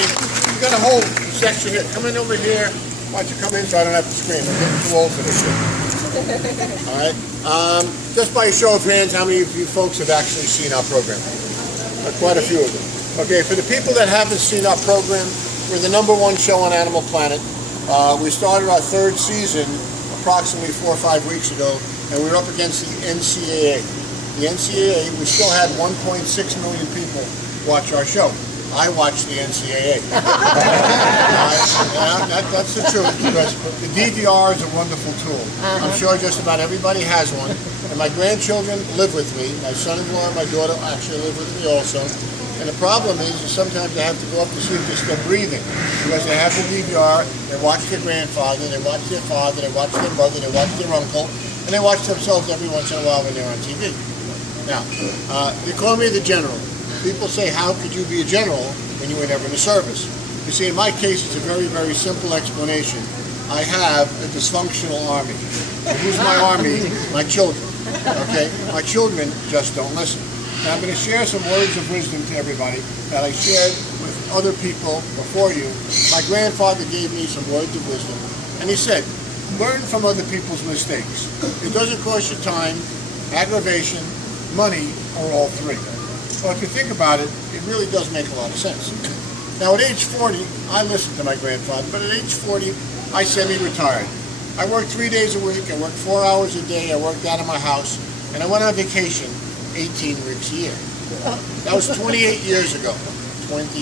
everybody. We've got a whole section here. Come in over here. Why don't you come in so I don't have to scream? I'm getting too old for this shit. All right. Just by a show of hands, how many of you folks have actually seen our program? Quite a few of them. Okay, for the people that haven't seen our program, we're the #1 show on Animal Planet. We started our 3rd season approximately 4 or 5 weeks ago, and we were up against the NCAA. The NCAA, we still had 1.6 million people watch our show. I watch the NCAA. That's the truth, because the DVR is a wonderful tool. I'm sure just about everybody has one. And my grandchildren live with me. My son-in-law and my daughter actually live with me also. And the problem is sometimes they have to go up to see if they're still breathing. Because they have the DVR, they watch their grandfather, they watch their father, they watch their mother, they watch their uncle, and they watch themselves every once in a while when they're on TV. Now, they call me the general. People say, how could you be a general when you were never in the service? You see, in my case, it's a very, very simple explanation. I have a dysfunctional army. And who's my army? My children. Okay? My children just don't listen. Now, I'm going to share some words of wisdom to everybody that I shared with other people before you. My grandfather gave me some words of wisdom, and he said, learn from other people's mistakes. It doesn't cost you time, aggravation, money, or all three. Well, if you think about it, it really does make a lot of sense. Now, at age 40, I listened to my grandfather, but at age 40, I semi-retired. I worked 3 days a week, I worked 4 hours a day, I worked out of my house, and I went on vacation 18 weeks a year. That was 28 years ago. 28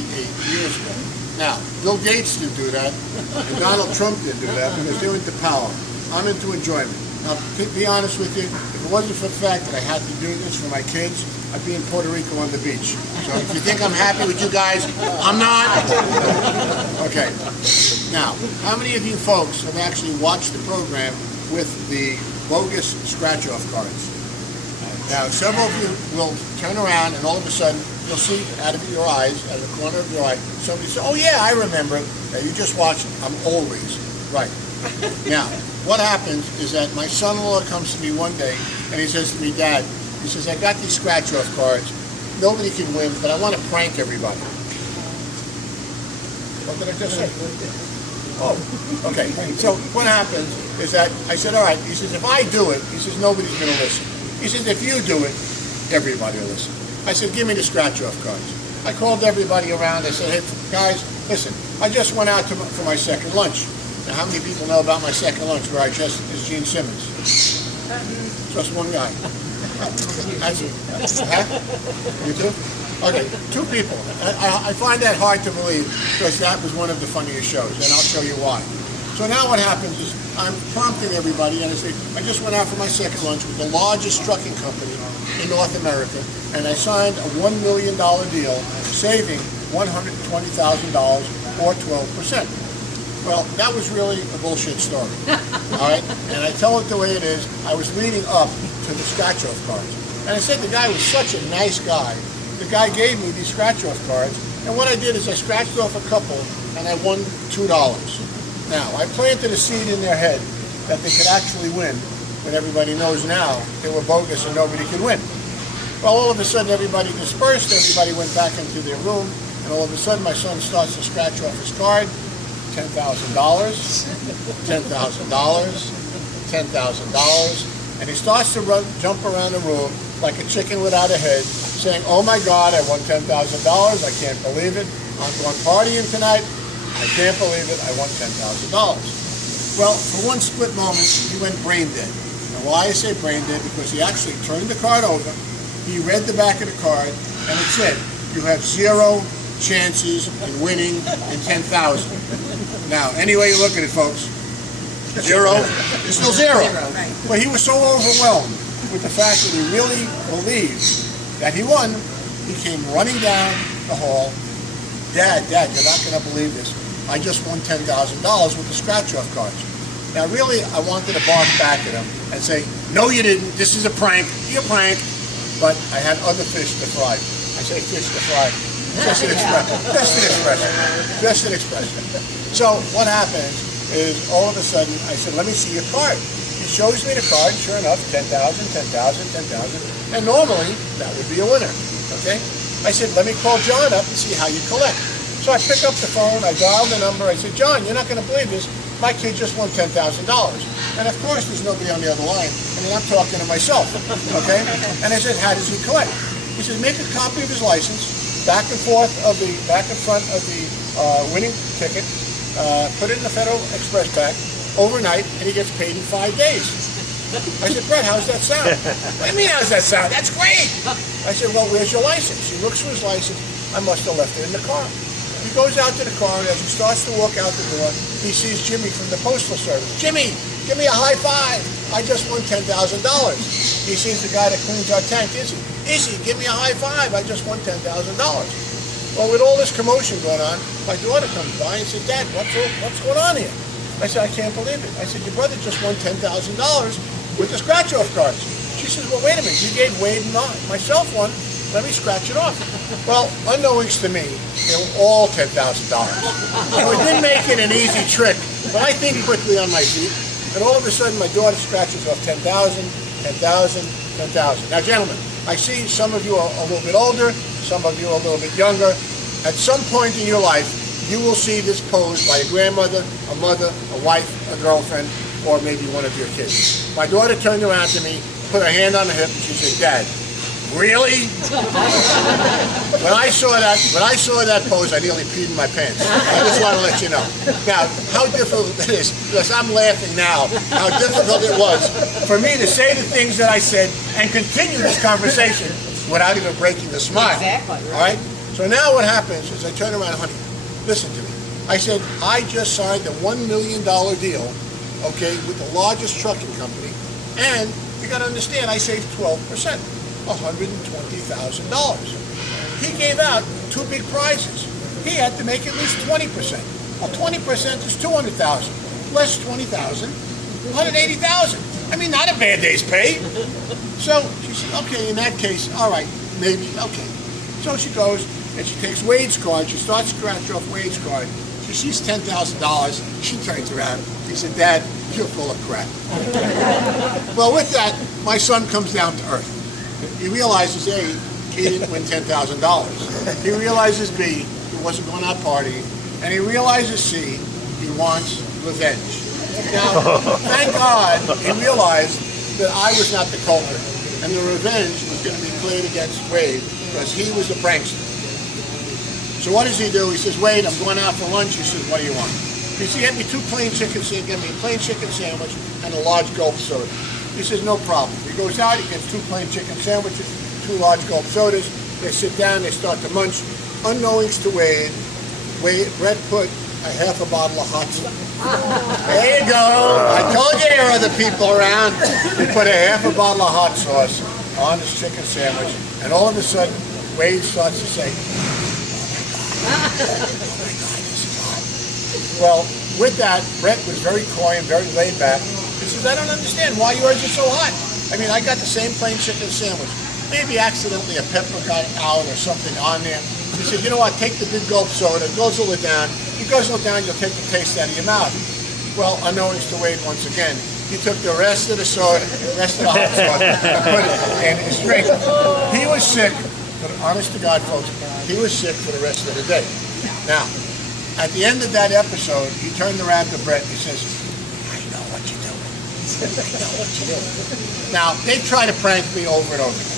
years ago. Now, Bill Gates didn't do that, and Donald Trump didn't do that, because they're into power. I'm into enjoyment. Now, to be honest with you, if it wasn't for the fact that I had to do this for my kids, I'd be in Puerto Rico on the beach. So if you think I'm happy with you guys, I'm not. Okay. Now, how many of you folks have actually watched the program with the bogus scratch-off cards? Now, several of you will turn around and all of a sudden you'll see out of your eyes, out of the corner of your eye, somebody say, oh yeah, I remember. Now, you just watched it. I'm always right. Now, what happens is that my son-in-law comes to me one day and he says to me, Dad, he says, I got these scratch-off cards. Nobody can win, but I want to prank everybody. What did I just say? Oh, okay. So what happens is that I said, all right. He says, if I do it, he says, nobody's going to listen. He says, if you do it, everybody will listen. I said, give me the scratch-off cards. I called everybody around. I said, hey, guys, listen, I just went out for my second lunch. Now, how many people know about my second lunch where I dressed as Gene Simmons? Just one guy. That's it. Huh? You too? Okay, 2 people. I find that hard to believe because that was one of the funniest shows, and I'll show you why. So now what happens is I'm prompting everybody, and I say, I just went out for my second lunch with the largest trucking company in North America, and I signed a $1 million deal saving $120,000 or 12%. Well, that was really a bullshit story, all right? And I tell it the way it is. I was leading up to the scratch-off cards. And I said the guy was such a nice guy. The guy gave me these scratch-off cards, and what I did is I scratched off a couple, and I won $2. Now, I planted a seed in their head that they could actually win, but everybody knows now they were bogus and nobody could win. Well, all of a sudden, everybody dispersed. Everybody went back into their room, and all of a sudden, my son starts to scratch off his card. $10,000, $10,000, $10,000, and he starts to jump around the room like a chicken without a head, saying, oh my God, I won $10,000, I can't believe it, I'm going partying tonight, I can't believe it, I won $10,000. Well, for one split moment, he went brain dead. And why I say brain dead, because he actually turned the card over, he read the back of the card, and it said, you have 0 chances in winning in 10,000. Now, any way you look at it, folks, 0 is still 0. But he was so overwhelmed with the fact that he really believed that he won, he came running down the hall. Dad, you're not going to believe this. I just won $10,000 with the scratch-off cards. Now, really, I wanted to bark back at him and say, no, you didn't. This is a prank. You're a prank. But I had other fish to fry. I say fish to fry. Just an expression. Just an expression. Just an expression. So what happens is all of a sudden I said, let me see your card. He shows me the card. Sure enough, 10,000, 10,000, 10,000. And normally that would be a winner. Okay? I said, let me call John up and see how you collect. So I pick up the phone, I dial the number, I said, John, you're not going to believe this. My kid just won $10,000. And of course, there's nobody on the other line. I mean, I'm talking to myself, okay? And I said, how does he collect? He said, make a copy of his license, back and front of the winning ticket, put it in the Federal Express pack overnight, and he gets paid in 5 days. I said, Brett, how's that sound? What do you mean, how's that sound? That's great. I said, well, where's your license? He looks for his license. I must have left it in the car. He goes out to the car, and as he starts to walk out the door, he sees Jimmy from the Postal Service. Jimmy, give me a high five. I just won $10,000. He sees the guy that cleans our tank. Izzy, give me a high five. I just won $10,000. Well, with all this commotion going on, my daughter comes by and said, Dad, what's going on here? I said, I can't believe it. I said, your brother just won $10,000 with the scratch-off cards. She says, well, wait a minute. You gave Wade and myself one. Let me scratch it off. Well, unknowns to me, they were all $10,000. So it didn't make it an easy trick, but I think quickly on my feet, and all of a sudden my daughter scratches off 10,000, 10,000, 10,000. Now, gentlemen, I see some of you are a little bit older, some of you are a little bit younger. At some point in your life, you will see this posed by a grandmother, a mother, a wife, a girlfriend, or maybe one of your kids. My daughter turned around to me, put her hand on her hip, and she said, Dad, really? When I saw that pose, I nearly peed in my pants. I just want to let you know. Now, how difficult it is, because I'm laughing now, how difficult it was for me to say the things that I said and continue this conversation without even breaking the smile. Exactly. All right? So now what happens is I turn around, honey, listen to me. I said, I just signed a $1 million deal, okay, with the largest trucking company, and you got to understand, I saved 12%. $120,000. He gave out 2 big prizes. He had to make at least 20%. Well, 20% is 200,000. Less 20,000, 180,000. I mean, not a bad day's pay. So she said, okay, in that case, all right, maybe, okay. So she goes and she takes Wade's card. She starts to scratch off Wade's card. She sees $10,000. She turns around. She said, Dad, you're full of crap. Well, with that, my son comes down to earth. He realizes, A, he didn't win $10,000. He realizes, B, he wasn't going out partying. And he realizes, C, he wants revenge. Now, thank God he realized that I was not the culprit. And the revenge was going to be played against Wade because he was the prankster. So what does he do? He says, Wade, I'm going out for lunch. He says, what do you want? He said, get me 2 plain chicken sandwiches, get me a plain chicken sandwich and a large gulp soda. He says, no problem. He goes out, he gets 2 plain chicken sandwiches, 2 large gulp sodas. They sit down, they start to munch. Unknowns to Wade, Brett put a half a bottle of hot sauce. There you go. I told you there are other people around. He put a half a bottle of hot sauce on his chicken sandwich, and all of a sudden, Wade starts to say, oh my God, this is hot. Well, with that, Brett was very coy and very laid back. He says, I don't understand why yours is so hot. I mean, I got the same plain chicken sandwich. Maybe accidentally a pepper got out or something on there. He said, you know what, take the big gulp soda, guzzle it down. You guzzle it down, you'll take the taste out of your mouth. Well, unknowns to Wade once again, he took the rest of the soda, the rest of the hot sauce, and put it in his drink. He was sick, but honest to God, folks, he was sick for the rest of the day. Now, at the end of that episode, he turned around to Brett and he says, I know what you're doing. I know what you're doing. Now, they try to prank me over and over again.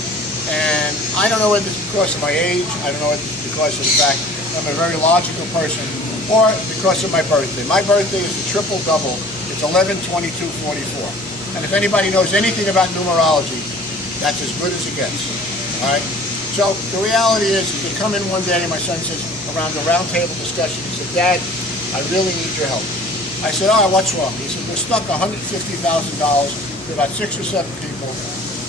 And I don't know whether it's because of my age, I don't know whether it's because of the fact I'm a very logical person, or because of my birthday. My birthday is the triple-double. It's 11/22/44. And if anybody knows anything about numerology, that's as good as it gets. All right? So the reality is, they come in one day and my son says, around the roundtable discussion, he said, Dad, I really need your help. I said, all right, what's wrong? He said, we're stuck $150,000 to about 6 or 7 people.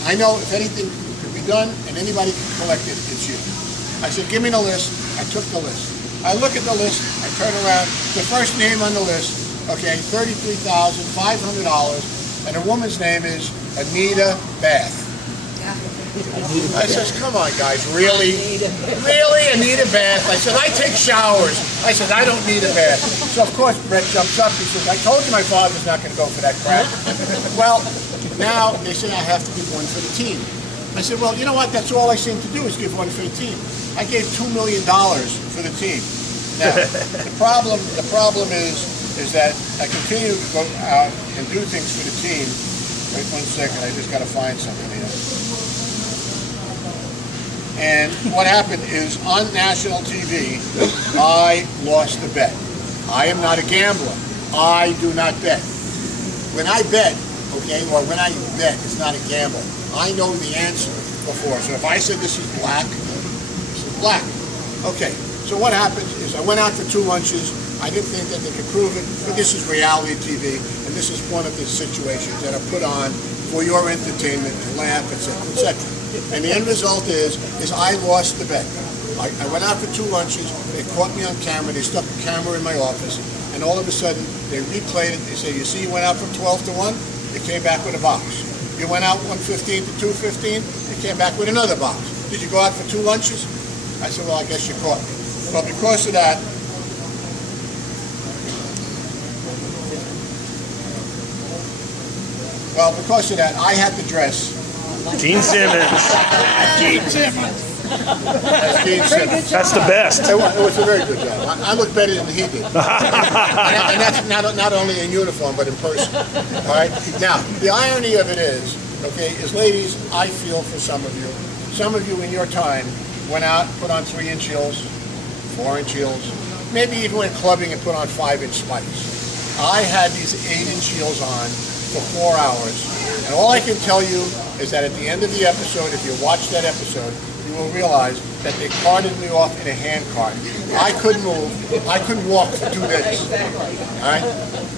I know if anything could be done and anybody can collect it, it's you. I said, give me the list. I took the list. I look at the list, I turn around, the first name on the list, okay, $33,500, and the woman's name is Anita Bath. I says, come on, guys, really? Really, Anita Bath? I said, I take showers. I said, I don't need a bath. So, of course, Brett jumps up. He says, I told you my father's not going to go for that crap. Well, now they say I have to give one for the team. I said, well, you know what? That's all I seem to do is give one for the team. I gave $2 million for the team. Now, the problem is that I continue to go out and do things for the team. Wait 1 second, I just got to find something here. And what happened is on national TV, I lost the bet. I am not a gambler. I do not bet. When I bet, okay, or when I bet, it's not a gamble. I know the answer before. So if I said this is black, this is black. Okay, so what happens is I went out for 2 lunches. I didn't think that they could prove it, but this is reality TV, and this is one of the situations that are put on for your entertainment, to laugh, etc., etc. And the end result is I lost the bet. I went out for 2 lunches. They caught me on camera. They stuck a camera in my office, and all of a sudden they replayed it. They say, "You see, you went out from 12 to 1. They came back with a box. You went out 1:15 to 2:15. They came back with another box. Did you go out for 2 lunches?" I said, "Well, I guess you caught me." Well, because of that. Well, because of that, I had to dress. Gene Simmons. Gene Simmons. That's Gene Simmons. That's the best. It was a very good job. I look better than he did. And that's not only in uniform, but in person. All right? Now, the irony of it is, okay, is ladies, I feel for some of you. Some of you in your time went out, put on 3-inch heels, 4-inch heels, maybe even went clubbing and put on 5-inch spikes. I had these 8-inch heels on for 4 hours, and all I can tell you is that at the end of the episode, if you watch that episode, you will realize that they carted me off in a hand cart. I couldn't move. I couldn't walk for 2 days. All right?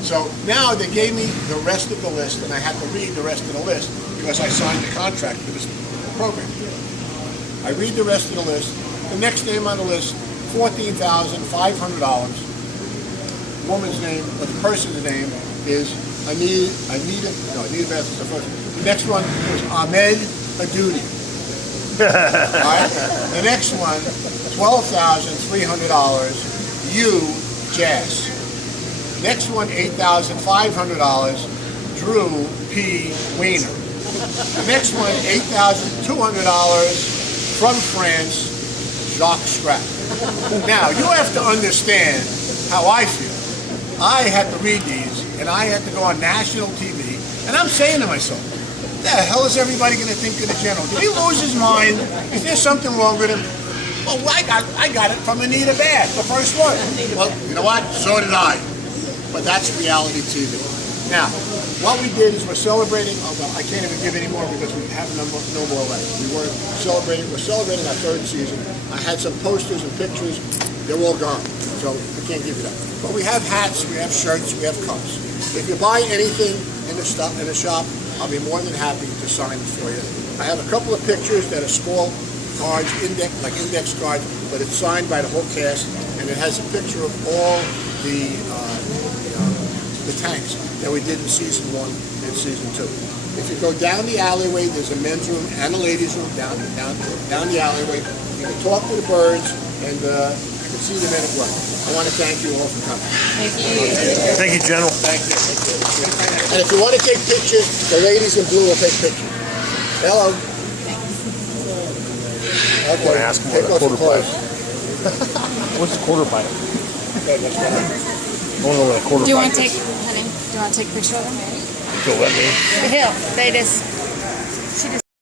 So now they gave me the rest of the list, and I had to read the rest of the list because I signed the contract for this program. I read the rest of the list. The next name on the list, $14,500. The woman's name, or the person's name, is Anita Beth is the first one. The next one was Ahmed Adoudi. All right? The next one, $12,300, Jazz. Next one, $8,500, Drew P. Weiner. The next one, $8,200, from France, Jacques Scrap. Now, you have to understand how I feel. I had to read these, and I had to go on national TV, and I'm saying to myself, what the hell is everybody going to think of the general? Did he lose his mind? Is there something wrong with him? Well, I got it from Anita Bath, the first one. Well, you know what? So did I. But that's reality TV. Now, what we did is we're celebrating, well, I can't even give any more because we have no more left. We're celebrating our 3rd season. I had some posters and pictures. They're all gone, so I can't give you that. But we have hats, we have shirts, we have cups. If you buy anything in the shop, I'll be more than happy to sign it for you. I have a couple of pictures that are small cards, like index cards, but it's signed by the whole cast, and it has a picture of all the tanks that we did in season 1 and season 2. If you go down the alleyway, there's a men's room and a ladies' room down the alleyway. You can talk to the birds, and you can see the men at work. I want to thank you all for coming. Thank you. Thank you, General. Thank you. And if you want to take pictures, the ladies in blue will take pictures. Hello. Okay. I want to ask him what a quarter pipe. What's a quarter pipe? Okay, let's go. I want to know what a quarter pipe is. Do you want to take a picture of them? You'll let me? They just